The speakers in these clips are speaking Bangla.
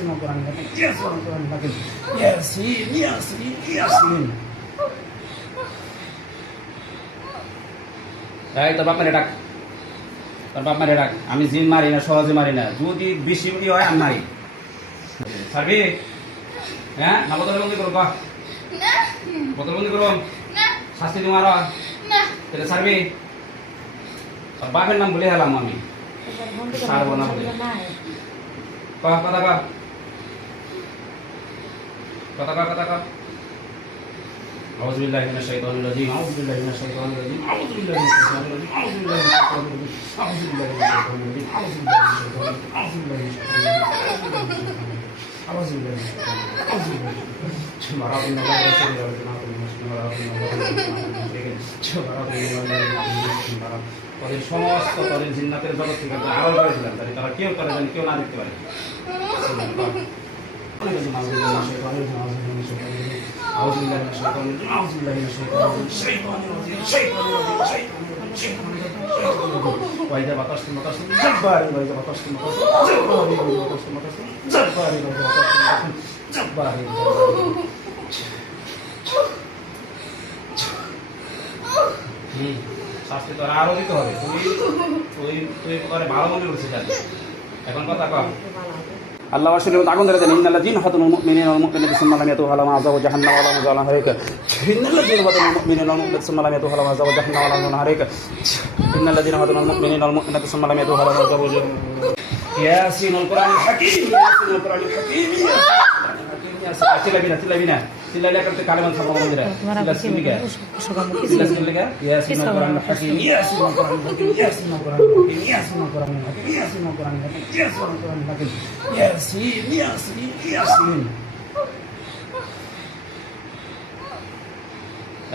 ইয়াসিন ওয়াল কোরআনিল হাকিম ইয়াসিন ওয়াল কোরআনিল হাকিম ইয়াসিন ইয়াসিন ইয়াসিন। এই তোর বাপ মারে ডাক, তোর বাপ মারে ডাক। আমি জিন মারি না, সহজে মারি না, যদি বেশি হয় আমি মারি। ছাড়বি? হ্যাঁ না বোতলবন্দি করো, বোতলবন্দি করো, শাস্তি দিব আরো। তাহলে ছাড়বি? তোর বাপের নাম বলে হেলাম আমি, ছাড়বো না বলে। কথা কর, কথা কর, কথা কর। أعوذ بالله من الشيطان الرجيم أعوذ بالله من الشيطان الرجيم أعوذ بالله من الشيطان الرجيم أعوذ بالله من الشيطان الرجيم أعوذ بالله من الشيطان الرجيم أعوذ بالله من الشيطان الرجيم أعوذ بالله من الشيطان الرجيم أعوذ بالله من الشيطان الرجيم তাদের সমস্ত তাদের জিন্নাতের জগৎ থেকে আড়াল করে দিলাম, তারা কেউ করে জানি, কেউ না দেখতে পারে। أعوذ بالله من الشيطان الرجيم أعوذ بالله من الشيطان الرجيم الشيطان الرجيم الشيطان الرجيم وإذا بطشتم بطشتم جبارين وإذا بطشتم بطشتم جبارين وإذا بطشتم بطشتم جبارين وإذا بطشتم جبارين শাস্তি তো আরো দিতে হবে। তুই তুই করে ভালো মনে করছিস জানি। এখন কথা কর। আল্লাহ আসলে আগুন ধরে দেন। ইন্নাল জিন হাতুল মুমিনিন ওয়াল মুমিনাতি সুম্মা লাম ইয়াতুহু আলা আযাব জাহান্নাম ওয়া লাম যালা হারিকা। ইন্নাল জিন হাতুল মুমিনিন ওয়াল মুমিনাতি সুম্মা লাম ইয়াতুহু আলা আযাব জাহান্নাম ওয়া লাম যালা হারিকা। ইন্নাল জিন হাতুল মুমিনিন ওয়াল মুমিনাতি সুম্মা লাম ইয়াতুহু আলা আযাব ইয়াসিন ওয়াল কোরআনিল হাকিম ইয়াসিন ওয়াল কোরআনিল হাকিম ইয়াসিন। চিল্লাবিনা চিল্লাইলে করতে কালেমান খাবো বন্ধুরা। চিল্লাসিলিকা চিল্লাসিলিকা ইয়াসিন ওয়াল কোরআনিল হাকিম ইয়াসিন ওয়াল কোরআনিল হাকিম ইয়াসিন ওয়াল কোরআনিল হাকিম ইয়াসিন ওয়াল কোরআনিল হাকিম ইয়াসিন ওয়াল কোরআনিল হাকিম ইয়াসিন ওয়াল কোরআনিল হাকিম ইয়াসিন ইয়াসিন ইয়াসিন।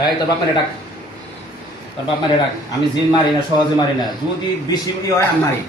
এই তোর বাপ মারে ডাক, তোর বাপ মারে ডাক। আমি জিন মারি না, সহজে মারি না, যদি বেশি হয় আমি মারি।